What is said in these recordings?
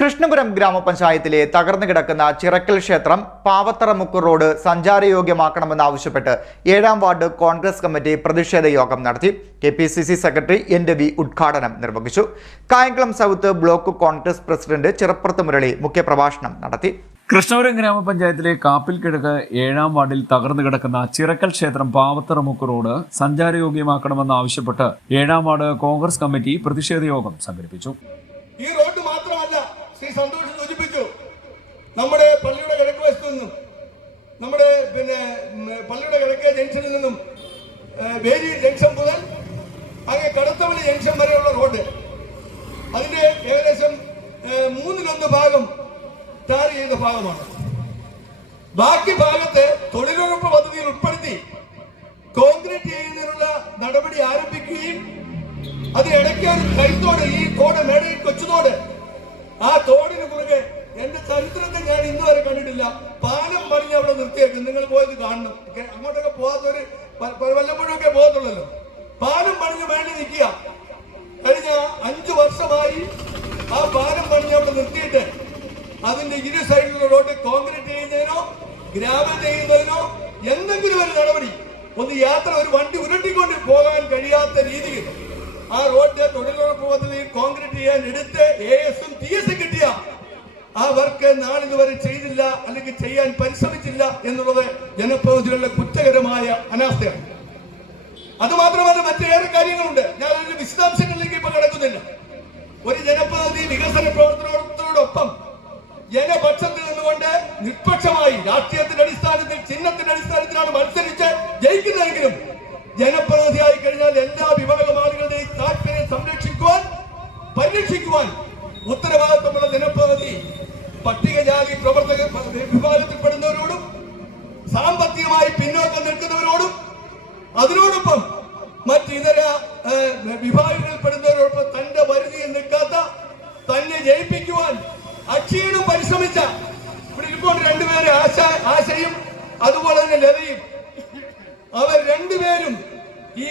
കൃഷ്ണപുരം ഗ്രാമപഞ്ചായത്തിലെ തകർന്നു കിടക്കുന്ന ചിറക്കൽ ക്ഷേത്രം പാവത്തറമുക്ക് റോഡ് സഞ്ചാരയോഗ്യമാക്കണമെന്നാവശ്യപ്പെട്ട് ഏഴാം വാർഡ് കോൺഗ്രസ് കമ്മിറ്റി പ്രതിഷേധ യോഗം നടത്തി. K P C C secretary N Ravi ഉദ്ഘാടനം നിർവഹിച്ചു. Kayamkulam south block Congress president Chirappurath Murali മുഖ്യപ്രഭാഷണം നടത്തി. കൃഷ്ണപുരം ഗ്രാമപഞ്ചായത്തിലെ കാപ്പിൽ കിഴക്ക് ഏഴാം വാർഡിൽ തകർന്നു കിടക്കുന്ന ചിറക്കൽ ക്ഷേത്രം പാവത്തറമുക്ക് റോഡ് സഞ്ചാരയോഗ്യമാക്കണമെന്നാവശ്യപ്പെട്ട് ഏഴാം വാർഡ് കോൺഗ്രസ് കമ്മിറ്റി പ്രതിഷേധ യോഗം സംഘടിപ്പിച്ചു. ഈ റോഡ് ശ്രീ സന്തോഷം സൂചിപ്പിച്ചു. നമ്മുടെ പള്ളിയുടെ കിഴക്ക് വശത്തു നിന്നും നമ്മുടെ പിന്നെ പള്ളിയുടെ കിഴക്കേ ജംഗ്ഷനിൽ നിന്നും വേരി ജംഗ്ഷൻ മുതൽ അങ്ങ് കടത്തവലി ജംഗ്ഷൻ വരെയുള്ള റോഡ്. അതിന്റെ ഏകദേശം മൂന്നിലൊന്ന് ഭാഗം ടാർ ചെയ്ത ഭാഗമാണ്. ബാക്കി ഭാഗത്തെ തൊഴിലുറപ്പ് പദ്ധതിയിൽ ഉൾപ്പെടുത്തി കോൺക്രീറ്റ് ചെയ്യുന്നതിനുള്ള നടപടി ആരംഭിക്കുകയും അതിനിടയ്ക്ക് ഒരു കൈത്തോട് ഈ തോട് മേടയിൽ കൊച്ചുതോട് ആ തോടിന് കുറുകെ എന്റെ ചരിത്രത്തെ ഞാൻ ഇന്ന് വരെ കണ്ടിട്ടില്ല. പാലം പറഞ്ഞ് അവിടെ നിർത്തിയേക്കും. നിങ്ങൾ പോയത് കാണണം. അങ്ങോട്ടൊക്കെ പോകാത്തൊരു വല്ലപ്പോഴൊക്കെ പോകത്തുള്ളല്ലോ. പാലം പണിഞ്ഞ് വേണ്ടി നിൽക്കുക. കഴിഞ്ഞ അഞ്ചു വർഷമായി ആ പാലം പണിഞ്ഞ് അവിടെ നിർത്തിയിട്ട് അതിന്റെ ഇരു സൈഡിലുള്ള റോഡ് കോൺക്രീറ്റ് ചെയ്യുന്നതിനോ ഗ്രാമം ചെയ്യുന്നതിനോ എന്തെങ്കിലും ഒരു നടപടി. ഒന്ന് യാത്ര ഒരു വണ്ടി ഉരുട്ടിക്കൊണ്ട് പോകാൻ കഴിയാത്ത രീതിയിൽ ആ റോഡിന്റെ തൊഴിലുറപ്പ് പദ്ധതിയിൽ കോൺക്രീറ്റ് ചെയ്യാൻ എടുത്ത് എ എസും ടി എസും കിട്ടിയ. ആ വർക്ക് നാളിതുവരെ ചെയ്തില്ല അല്ലെങ്കിൽ ചെയ്യാൻ പരിശ്രമിച്ചില്ല എന്നുള്ളത് ജനപ്രതിനിധികളുടെ കുറ്റകരമായ അനാസ്ഥയാണ്. അത് മാത്രമല്ല മറ്റേറെ കാര്യങ്ങളുണ്ട്. ഞാൻ അതിന്റെ വിശദാംശങ്ങളിലേക്ക് ഇപ്പൊ കിടക്കുന്നില്ല. ഒരു ജനപ്രതിനിധി വികസന പ്രവർത്തനത്തോടൊപ്പം ജനപക്ഷത്തിൽ നിന്നുകൊണ്ട് നിഷ്പക്ഷമായി രാഷ്ട്രീയത്തിന്റെ അടിസ്ഥാനത്തിൽ ചിഹ്നത്തിന്റെ അടിസ്ഥാനത്തിലാണ് മത്സരിച്ച് ജയിക്കുന്നതെങ്കിലും പരിരക്ഷിക്കുവാൻ ഉത്തരവാദിത്വമുള്ള ജനപ്രതിനിധി പട്ടികജാതി പ്രവർത്തക വിഭാഗത്തിൽപ്പെടുന്നവരോടും സാമ്പത്തികമായി പിന്നോക്കം നിൽക്കുന്നവരോടും അതിനോടൊപ്പം മറ്റ് ഇതര വിഭാഗങ്ങളിൽപ്പെടുന്നവരോടൊപ്പം തന്റെ വരുതിയിൽ നിൽക്കാത്ത തന്നെ ജയിപ്പിക്കുവാൻ അക്ഷീണം പരിശ്രമിച്ച ഇവിടെ ഇപ്പോൾ രണ്ടുപേര് ആശ ആശയും അതുപോലെ തന്നെ ലതയും. അവർ രണ്ടുപേരും ഈ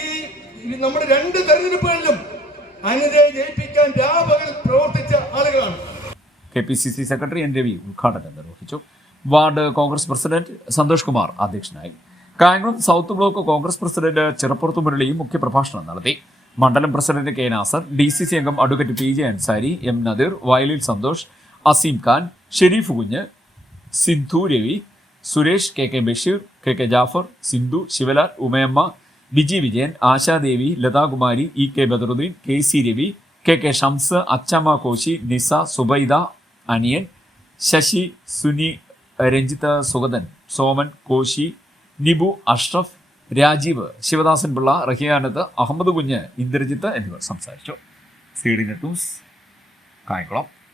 നമ്മുടെ രണ്ട് തെരഞ്ഞെടുപ്പുകളിലും അനിതയെ ജയിപ്പിക്കാൻ രാപകൽ പ്രവർത്തിച്ച ആളുകളാണ്. K P C C secretary N Ravi ഉദ്ഘാടനം നിർവഹിച്ചു. വാർഡ് കോൺഗ്രസ് പ്രസിഡന്റ് സന്തോഷ് കുമാർ അധ്യക്ഷനായി. Kayamkulam south block Congress president Cheruppurath മുരളിയും മുഖ്യപ്രഭാഷണം നടത്തി. മണ്ഡലം president K Nasar D C C അംഗം advocate P J Ansari M Nadeer Vayalil Santhosh Aseem Khan Sherif Kunju Sindhu Ravi Suresh K K Basheer K K Jafar Sindhu Sivalal Umayamma Biji Vijayan Ashadevi Lathakumari E K Badaruddin K C Ravi K K Shams Achamma Koshy Nisa Subaida അനിയൻ ശശി സുനി രഞ്ജിത്ത് സുഗതൻ സോമൻ കോശി നിബു അഷ്റഫ് രാജീവ് ശിവദാസൻ പിള്ള റഹിയാനത്ത് അഹമ്മദ് കുഞ്ഞ് ഇന്ദ്രജിത്ത് എന്നിവർ സംസാരിച്ചു. C D net news Kayamkulam.